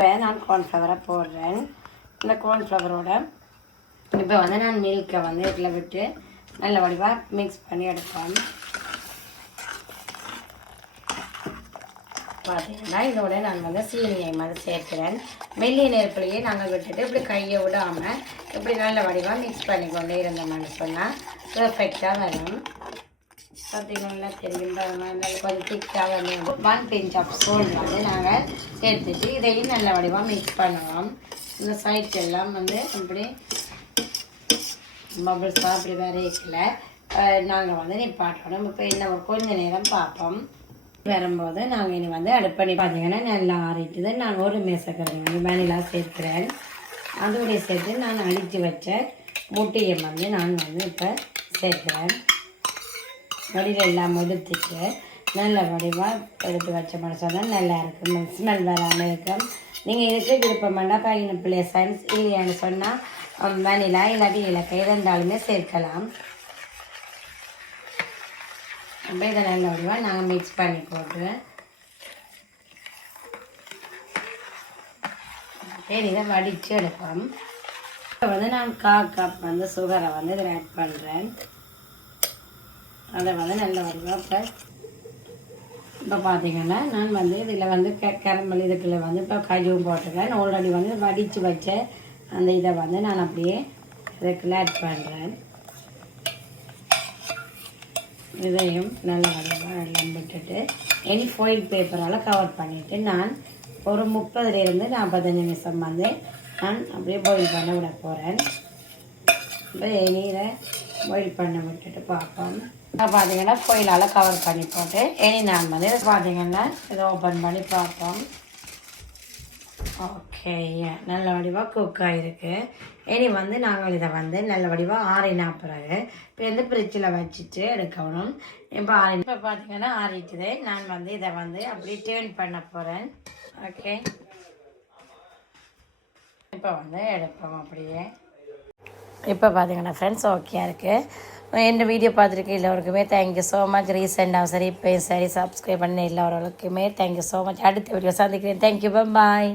இப்போ நான் கார்ன்ஃப்ளவரை போடுறேன். இந்த கார்ன்ஃப்ளவரோட இப்போ வந்து நான் மில்கை வந்து இதில் விட்டு நல்ல வடிவாக மிக்ஸ் பண்ணி எடுப்பேன். பார்த்தீங்கன்னா இதோட நான் வந்து சீனியை மாதிரி சேர்க்கிறேன். மெல்லிய நெருப்புலையே நாங்கள் விட்டுட்டு இப்படி கையை விடாமல் இப்படி நல்ல வடிவாக மிக்ஸ் பண்ணி கொண்டே இருந்தோம்னு சொன்னால் பெர்ஃபெக்டாக வரும். பார்த்தீங்கன்னா தெரியும் கொஞ்சம் திக்காக வந்து 1 pinch ஆஃப் சோல்ட் வந்து நாங்கள் சேர்த்துட்டு இதையும் நல்ல வடிவாக மிக்ஸ் பண்ணுவோம். இந்த சைட்ஸ் எல்லாம் வந்து இப்படி பபிள்ஸாக அப்படி வரைக்கல நாங்கள் வந்து நிப்பாட்டணும். இப்போ இன்னும் கொஞ்சம் நேரம் பார்ப்போம். வரும்போது நாங்கள் இனி வந்து அடுப்பண்ணி பார்த்தீங்கன்னா நல்லா ஆறிட்டுது. நான் ஒரு மேசக்கரண்டி வந்து வெனிலா சேர்க்கிறேன். அதோடைய சேர்த்து நான் அடித்து வச்ச முட்டையை வந்து நான் வந்து இப்போ சேர்க்கிறேன். வடிவில் எல்லாம் எடுத்துட்டு நல்ல வடிவாக எடுத்து வச்ச மாதிரி சொன்னால் நல்லா இருக்கும். ஸ்மெல் வராமல் இருக்கும். நீங்கள் இதுக்கு விருப்பம்னா பைனாப்பிள் எசன்ஸ் இல்லையான்னு சொன்னால் வெனிலா இல்லாட்டி இலக்கை இருந்தாலுமே சேர்க்கலாம். அப்போ இதை நல்ல வடிவாக நாங்கள் மிக்ஸ் பண்ணி போட்டு இதை வடித்து எடுப்போம். இப்போ வந்து நான் 1/4 கப் வந்து சுகரை வந்து இதில் ஆட் பண்ணுறேன். அதை வந்து நல்ல வடிவாக இப்போ பார்த்தீங்கன்னா நான் வந்து இதில் வந்து கரமல் இதுக்குள்ள வந்து இப்போ கஜுவும் போட்டுக்கிறேன். ஆல்ரெடி வந்து வடித்து வச்ச அந்த இதை வந்து நான் அப்படியே இதுக்குள்ள ஆட் பண்ணுறேன். இதையும் நல்ல வடிவாக எல்லாம் விட்டுட்டு எனி ஃபாயில் பேப்பரால் கவர் பண்ணிவிட்டு நான் ஒரு 30 to 45 நிமிஷம் வந்து நான் அப்படியே பாயில் பண்ண விட போகிறேன். இப்போ எண்ணெயில் பாயில் பண்ண விட்டுட்டு பார்ப்போம். பார்த்தீங்கன்னா ஃபாயிலால் கவர் பண்ணி போட்டு இனி நான் வந்து பார்த்தீங்கன்னா இதை ஓப்பன் பண்ணி பார்ப்போம். ஓகே, நல்ல வடிவாக குக் ஆகிருக்கு. இனி வந்து நாங்கள் இதை வந்து நல்ல வடிவாக ஆறினா பிறகு இப்போ வந்து ஃப்ரிட்ஜில் வச்சுட்டு எடுக்கணும். இப்போ இப்போ பார்த்தீங்கன்னா ஆறிட்டுது. நான் வந்து இதை வந்து அப்படியே டேர்ன் பண்ண போகிறேன். ஓகே, இப்போ வந்து எடுப்போம் அப்படியே. இப்போ பார்த்தீங்கன்னா ஃப்ரெண்ட்ஸ் ஓகே இருக்குது. என் வீடியோ பார்த்துருக்க எல்லோருக்குமே தேங்க்யூ ஸோ மச். ரீசெண்டாக சரி இப்போயும் சரி சப்ஸ்கிரைப் பண்ண எல்லோருக்குமே தேங்க்யூ ஸோ மச். அடுத்த வீடியோ சந்திக்கிறேன். தேங்க்யூ, பாய்.